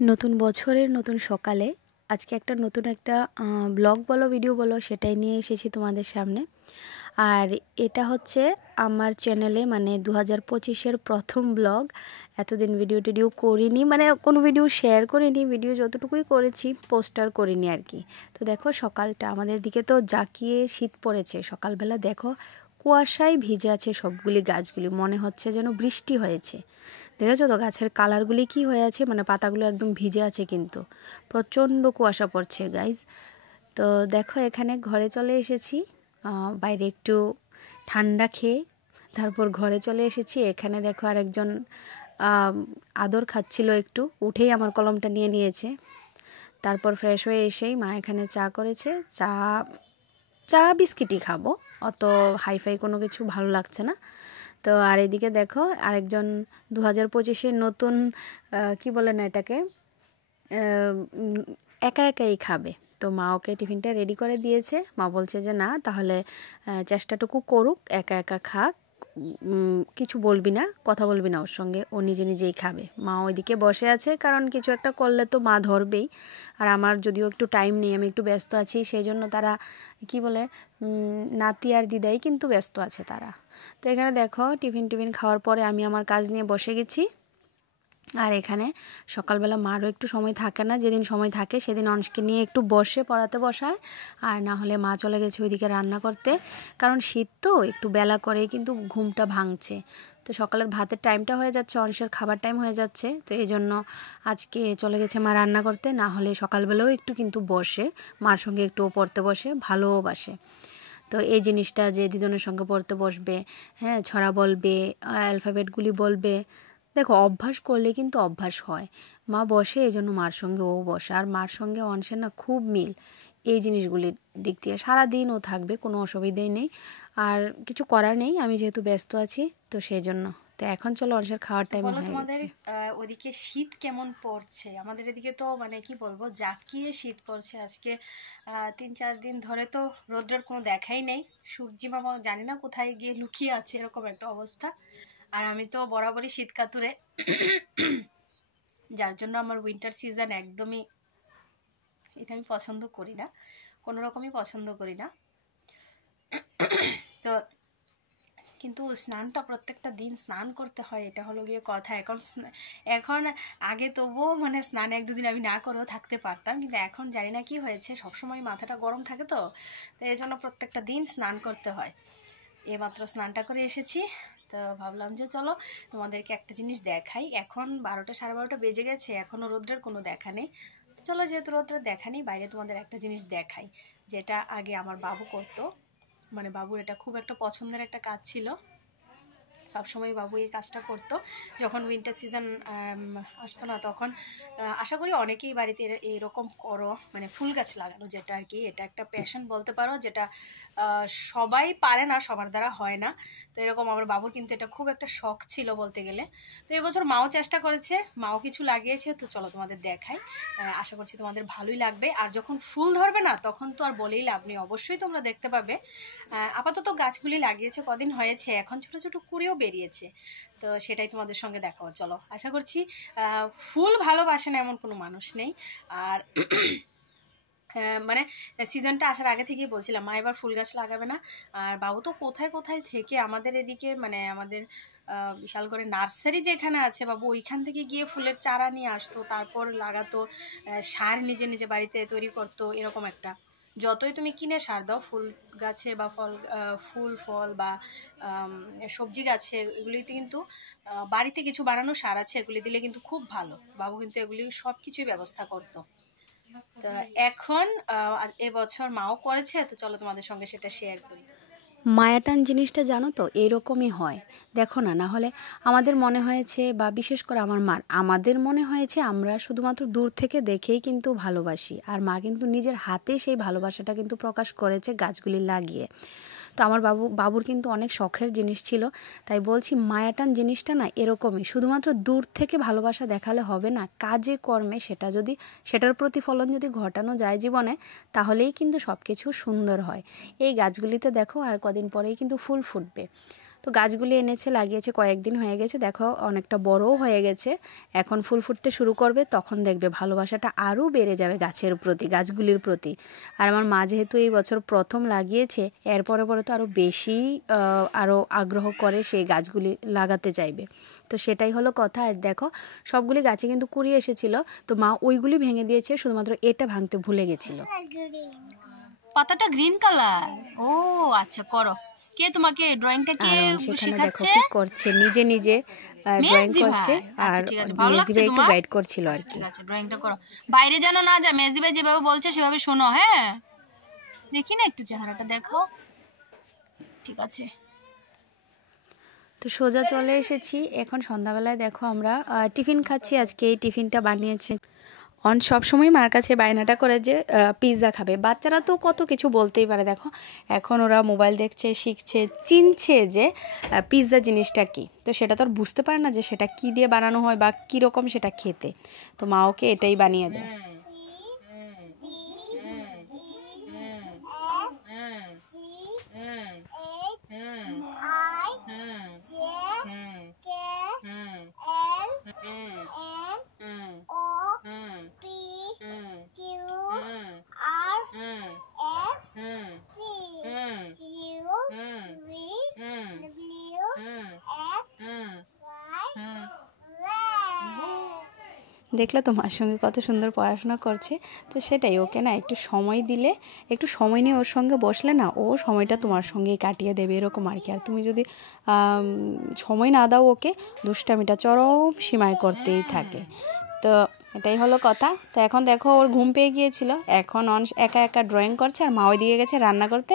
নতুন বছরের নতুন সকালে আজকে নতুন একটা ব্লগ বলো ভিডিও বলো সেটাই নিয়ে এসেছি তোমাদের সামনে। আর এটা হচ্ছে আমার চ্যানেলে মানে 2025-এর প্রথম ব্লগ। এতদিন ভিডিও করিনি, মানে কোনো ভিডিও শেয়ার করিনি, ভিডিও যতটুকুই করেছি পোস্টার করিনি আর কি। তো দেখো সকালটা আমাদের দিকে তো জাঁকিয়ে শীত পড়েছে। সকালবেলা দেখো কুয়াশায় ভিজে আছে সবগুলি গাছগুলি, মনে হচ্ছে যেন বৃষ্টি হয়েছে। দেখেছো তো গাছের কালারগুলি কি হয়ে আছে, মানে পাতাগুলো একদম ভিজে আছে, কিন্তু প্রচণ্ড কুয়াশা পড়ছে গাইজ। তো দেখো এখানে ঘরে চলে এসেছি, বাইরে একটু ঠান্ডা খেয়ে তারপর ঘরে চলে এসেছি। এখানে দেখো আরেকজন আদর খাচ্ছিল, একটু উঠেই আমার কলমটা নিয়ে নিয়েছে। তারপর ফ্রেশ হয়ে এসেই মা এখানে চা করেছে, চা বিস্কিটই খাবো, অত হাইফাই কোনো কিছু ভালো লাগছে না। তো আর এদিকে দেখো আরেকজন 2025-এর নতুন কি বলে না এটাকে, একা একাই খাবে। তো মা ওকে টিফিনটা রেডি করে দিয়েছে। মা বলছে যে না তাহলে চেষ্টাটুকু করুক, একা একা খাক, কিছু বলবি না, কথা বলবি না ওর সঙ্গে, ও নিজে নিজেই খাবে। মা ওইদিকে বসে আছে, কারণ কিছু একটা করলে তো মা ধরবেই। আর আমার যদিও একটু টাইম নেই, আমি একটু ব্যস্ত আছি, সেই জন্য তারা কি বলে নাতি আর দিদাই কিন্তু ব্যস্ত আছে তারা। তো এখানে দেখো টিফিন খাওয়ার পরে আমি আমার কাজ নিয়ে বসে গেছি। আর এখানে সকালবেলা মারও একটু সময় থাকে না, যেদিন সময় থাকে সেদিন অংশকে নিয়ে একটু বসে পড়াতে বসায়, আর না হলে মা চলে গেছে ওইদিকে রান্না করতে। কারণ শীত তো একটু বেলা করে কিন্তু ঘুমটা ভাঙছে। তো সকালের ভাতের টাইমটা হয়ে যাচ্ছে, অংশের খাবার টাইম হয়ে যাচ্ছে, তো এই জন্য আজকে চলে গেছে মা রান্না করতে। না হলে সকালবেলাও একটু কিন্তু বসে মার সঙ্গে একটু পড়তে বসে, ভালোবাসে। তো এই জিনিসটা যে দিদনের সঙ্গে পড়তে বসবে, হ্যাঁ ছড়া বলবে, অ্যালফাবেটগুলি বলবে, দেখো অভ্যাস করলে কিন্তু অভ্যাস হয়। মা বসে এই জন্য মার সঙ্গে ও বসে, আর মার সঙ্গে অংশের না খুব মিল এই জিনিসগুলির দিক দিয়ে। সারাদিন ও থাকবে, কোনো অসুবিধাই নেই, আর কিছু করার নেই, আমি যেহেতু ব্যস্ত আছি তো সেই জন্য। তো এখন চলো অংশের খাওয়ার টাইম হয়ে তোমাদের গেছে। ওদিকে শীত কেমন পড়ছে? আমাদের এদিকে তো মানে কি বলবো, জাঁকিয়ে শীত পড়ছে আজকে। 3-4 দিন ধরে তো রোদ্রের কোনো দেখাই নেই। সূর্যি মামা জানি না কোথায় গিয়ে লুকিয়ে আছে, এরকম একটা অবস্থা। আর আমি তো বরাবরই শীত কাতুরে, যার জন্য আমার উইন্টার সিজন একদমই, এটা আমি পছন্দ করি না, কোনো রকমই পছন্দ করি না। তো কিন্তু স্নানটা প্রত্যেকটা দিন স্নান করতে হয়, এটা হলো গিয়ে কথা। এখন আগে তবুও মানে স্নান 1-2 দিন আমি না করেও থাকতে পারতাম, কিন্তু এখন জানি না কি হয়েছে, সবসময় মাথাটা গরম থাকে, তো এই জন্য প্রত্যেকটা দিন স্নান করতে হয়। এইমাত্র স্নানটা করে এসেছি, তো ভাবলাম যে চলো তোমাদেরকে একটা জিনিস দেখাই। এখন 12টা 12:30 বেজে গেছে, এখনও রোদ্রের কোনো দেখা নেই। চলো যেহেতু রোদ্রের দেখা নেই, বাইরে তোমাদের একটা জিনিস দেখাই, যেটা আগে আমার বাবু করতো। মানে বাবুর এটা খুব একটা পছন্দের একটা কাজ ছিল, সবসময় বাবু এই কাজটা করতো যখন উইন্টার সিজন আসতো না তখন। আশা করি অনেকেই বাড়িতে এরকম করো, মানে ফুল গাছ লাগানো, যেটা আর কি এটা একটা প্যাশন বলতে পারো, যেটা সবাই পারে না, সবার দ্বারা হয় না। তো এরকম আমার বাবুর কিন্তু এটা খুব একটা শখ ছিল বলতে গেলে। তো এবছর মাও চেষ্টা করেছে, মাও কিছু লাগিয়েছে, তো চলো তোমাদের দেখাই। আশা করছি তোমাদের ভালোই লাগবে। আর যখন ফুল ধরবে না তখন তো আর বলেই লাভ নেই, অবশ্যই তোমরা দেখতে পাবে। আপাতত গাছগুলি লাগিয়েছে কদিন হয়েছে, এখন ছোট ছোট কুড়িও বেরিয়েছে, তো সেটাই তোমাদের সঙ্গে দেখাও। চলো, আশা করছি ফুল ভালোবাসে না এমন কোনো মানুষ নেই। আর মানে সিজনটা আসার আগে থেকেই বলছিলাম মা এবার ফুল গাছ লাগাবে না। আর বাবু তো কোথায় কোথায় থেকে আমাদের এদিকে, মানে আমাদের বিশাল করে নার্সারি যেখানে আছে, বাবু ওইখান থেকে গিয়ে ফুলের চারা নিয়ে আসতো, তারপর লাগাতো, সার নিজে নিজে বাড়িতে তৈরি করতো। এরকম একটা, যতই তুমি কিনে সার দাও ফুল গাছে বা ফুল ফল বা সবজি গাছে, এগুলিতে কিন্তু বাড়িতে কিছু বানানো সার আছে, এগুলি দিলে কিন্তু খুব ভালো। বাবু কিন্তু এগুলি সব কিছুই ব্যবস্থা করতো। তো এখন এবছর মাও করেছে, তো চলো তোমাদের সঙ্গে সেটা শেয়ার করি। মায়াটান জিনিসটা জানো তো এরকমই হয়। দেখো না, না হলে আমাদের মনে হয়েছে, বা বিশেষ করে আমাদের মনে হয়েছে আমরা শুধুমাত্র দূর থেকে দেখেই কিন্তু ভালোবাসি, আর মা কিন্তু নিজের হাতে সেই ভালোবাসাটা কিন্তু প্রকাশ করেছে গাছগুলি লাগিয়ে। তো আমার বাবুর কিন্তু অনেক শখের জিনিস ছিল, তাই বলছি মায়াটান জিনিসটা না এরকমই, শুধুমাত্র দূর থেকে ভালোবাসা দেখালে হবে না, কাজে কর্মে সেটার প্রতিফলন যদি ঘটানো যায় জীবনে, তাহলেই কিন্তু সব কিছু সুন্দর হয়। এই গাছগুলিতে দেখো আর কদিন পরেই কিন্তু ফুল ফুটবে। তো তো গাছগুলি এনেছে, লাগিয়েছে, কয়েকদিন হয়ে গেছে, দেখো অনেকটা বড়ও হয়ে গেছে। এখন ফুল ফুটতে শুরু করবে, তখন দেখবে ভালোবাসাটা আরও বেড়ে যাবে গাছের প্রতি, গাছগুলির প্রতি। আর আমার মা যেহেতু এই বছর প্রথম লাগিয়েছে, এর পরে তো আরও বেশি আরও আগ্রহ করে সেই গাছগুলি লাগাতে চাইবে। তো সেটাই হলো কথা। আর দেখো সবগুলি গাছে কিন্তু কুড়ি এসেছিল, তো মা ওইগুলি ভেঙে দিয়েছে, শুধুমাত্র এটা ভাঙতে ভুলে গেছিল। পাতাটা গ্রিন কালার। ও আচ্ছা, করো। কে তোমাকে ড্রয়িংটা কে সেখানে দেখো শেখাচ্ছে? কি করছে, নিজে নিজে ড্রয়িং করছে। আর ঠিক আছে, ভালো লাগছে একটু তোমার? গাইড করছিল আর কি। ঠিক আছে, ড্রয়িংটা করো। বাইরে যেন না যা, মেজদি ভাই যেভাবে বলছে সেভাবে শোনো। হ্যাঁ, দেখি না একটু চেহারাটা দেখাও। ঠিক আছে। তো সোজা চলে এসেছি এখন সন্ধ্যাবেলায়। দেখো আমরা টিফিন খাচ্ছি। আজকে এই টিফিনটা বানিয়েছে অন। সবসময় মার কাছে বায়নাটা করে যে পিৎজা খাবে। বাচ্চারা তো কত কিছু বলতেই পারে। দেখো এখন ওরা মোবাইল দেখছে, শিখছে, চিনছে যে পিৎজা জিনিসটা কি। তো সেটা তো আর বুঝতে পারে না যে সেটা কি দিয়ে বানানো হয় বা কীরকম সেটা খেতে। তো মা ওকে এটাই বানিয়ে দেয়। দেখলে তো মার সঙ্গে কত সুন্দর পড়াশোনা করছে। তো সেটাই, ওকে না একটু সময় দিলে, একটু সময় নিয়ে ওর সঙ্গে বসলে না, ও সময়টা তোমার সঙ্গেই কাটিয়ে দেবে, এরকম আর কি। আর তুমি যদি সময় না দাও ওকে, দুষ্টামিটা চরম সীমায় করতেই থাকে। তো এটাই হলো কথা। তো এখন দেখো ওর ঘুম পেয়ে গিয়েছিল, এখন একা একা ড্রয়িং করছে, আর মা ওই দিকে গেছে রান্না করতে।